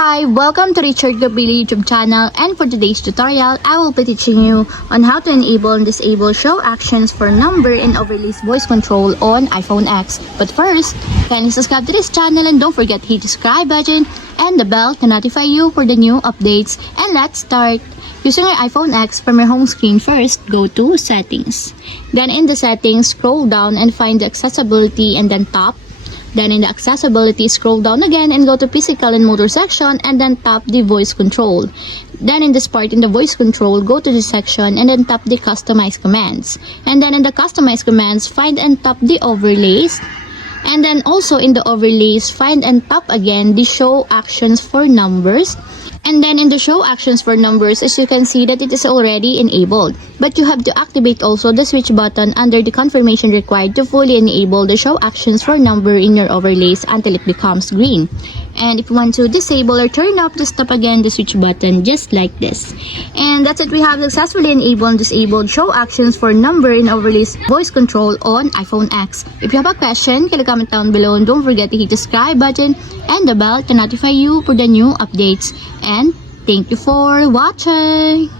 Hi, welcome to Richard Gabili YouTube channel, and for today's tutorial, I will be teaching you on how to enable and disable show actions for number and overlays voice control on iPhone X. But first, kindly subscribe to this channel and don't forget to hit the subscribe button and the bell to notify you for the new updates. And let's start. Using your iPhone X, from your home screen first, go to Settings. Then in the Settings, scroll down and find the Accessibility and then tap. Then in the Accessibility, scroll down again and go to Physical and Motor section and then tap the Voice Control. Then in this part, in the Voice Control, go to the section and then tap the Customize Commands. And then in the Customize Commands, find and tap the Overlays. And then also in the Overlays, find and tap again the Show Actions for Numbers. And then in the show actions for numbers, as you can see that it is already enabled. But you have to activate also the switch button under the confirmation required to fully enable the show actions for number in your overlays until it becomes green. And if you want to disable or turn off, just tap again the switch button just like this. And that's it, we have successfully enabled and disabled show actions for number in overlays voice control on iPhone X. If you have a question, can you comment down below and don't forget to hit the subscribe button and the bell to notify you for the new updates. And thank you for watching.